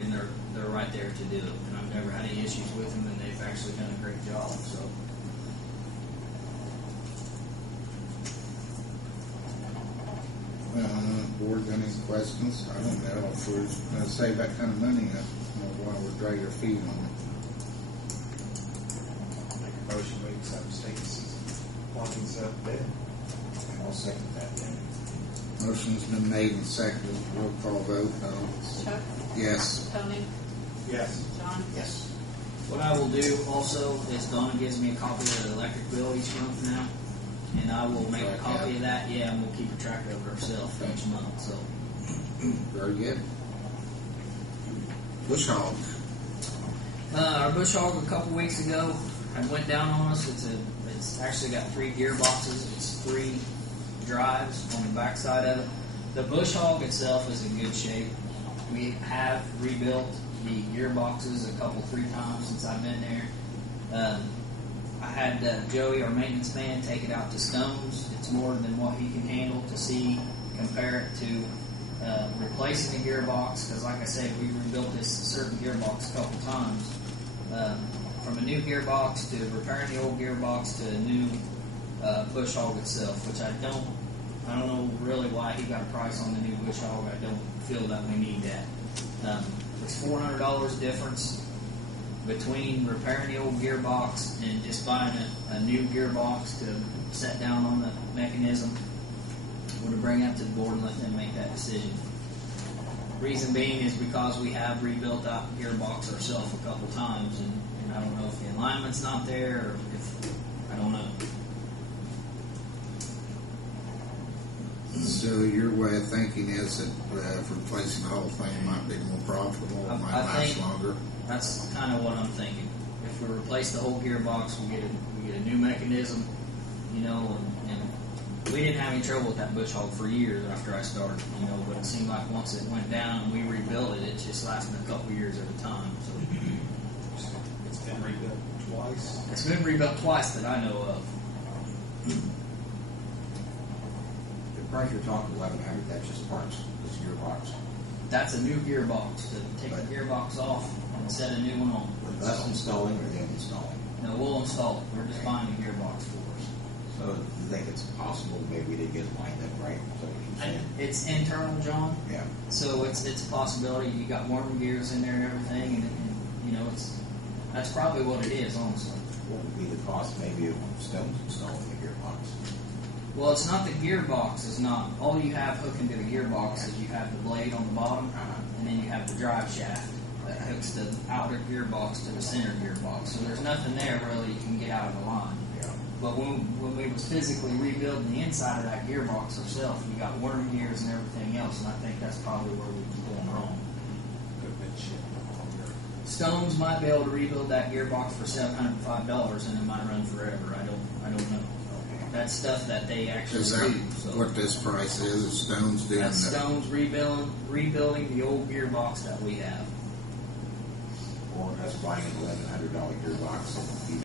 and they're right there to do it. And I've never had any issues with them, and they've actually done a great job. So. Board, any questions? I don't know if we're going to save that kind of money. I don't know why we're drag your feet on it. Make a motion, we accept State's logging stuff bid. And I'll second that then. Motion's been made and seconded. Roll call vote. Chuck? Yes. Tony? Yes. John? Yes. What I will do also is Donna gives me a copy of the electric bill each month now, and I will make a copy of that. Yeah, and we'll keep a track of it ourselves each month. So. Very good. Bush hog. Our bush hog a couple weeks ago had went down on us. It's actually got 3 gearboxes. It's 3 drives on the backside of it. The bush hog itself is in good shape. We have rebuilt the gearboxes 3 times since I've been there. I had Joey, our maintenance man, take it out to stones. It's more than what he can handle to compare it to replacing the gearbox, because like I said, we rebuilt this certain gearbox a couple times. From a new gearbox to repairing the old gearbox to a new bush hog itself, which I don't know really why he got a price on the new bush hog. I don't feel that we need that. It's $400 difference between repairing the old gearbox and just buying a new gearbox to set down on the mechanism. We're to bring that to the board and let them make that decision. Reason being is because we have rebuilt that gearbox ourselves a couple times, and I don't know if the alignment's not there or if I don't know. So your way of thinking is that replacing the whole thing might be more profitable, it might last longer? That's kind of what I'm thinking. If we replace the whole gearbox, we get a new mechanism, and we didn't have any trouble with that bush hog for years after I started, but it seemed like once it went down and we rebuilt it, it just lasted a couple years at a time. So It's been rebuilt twice. it's been rebuilt twice that I know of. The price you're talking $1,100, that's just parts, this gearbox. That's a new gearbox. To take the gearbox off and set a new one on. With us installing or them installing? No, we'll install it. We're just buying a gearbox for us. So you think it's possible maybe they get it lined up right? Is that what you're saying? It's internal, John. Yeah. So it's a possibility. You got worm gears in there and everything, and that's probably what it is, honestly. What would be the cost maybe of stones installing the gearbox? Well, it's not the gearbox. It's not. All you have hooking to the gearbox is you have the blade on the bottom, and then you have the drive shaft that hooks the outer gearbox to the center gearbox. So there's nothing there really you can get out of the line. Yeah. But when we was physically rebuilding the inside of that gearbox ourselves, you got worm gears and everything else, and I think that's probably where we was going wrong. Could have been shipped longer. Stones might be able to rebuild that gearbox for $705, and it might run forever. I don't know. That's stuff that they actually Is that do. So. what this price is? Is Stones doing That's that? Stones rebuilding the old gearbox that we have. Or us buying an $1,100 gearbox and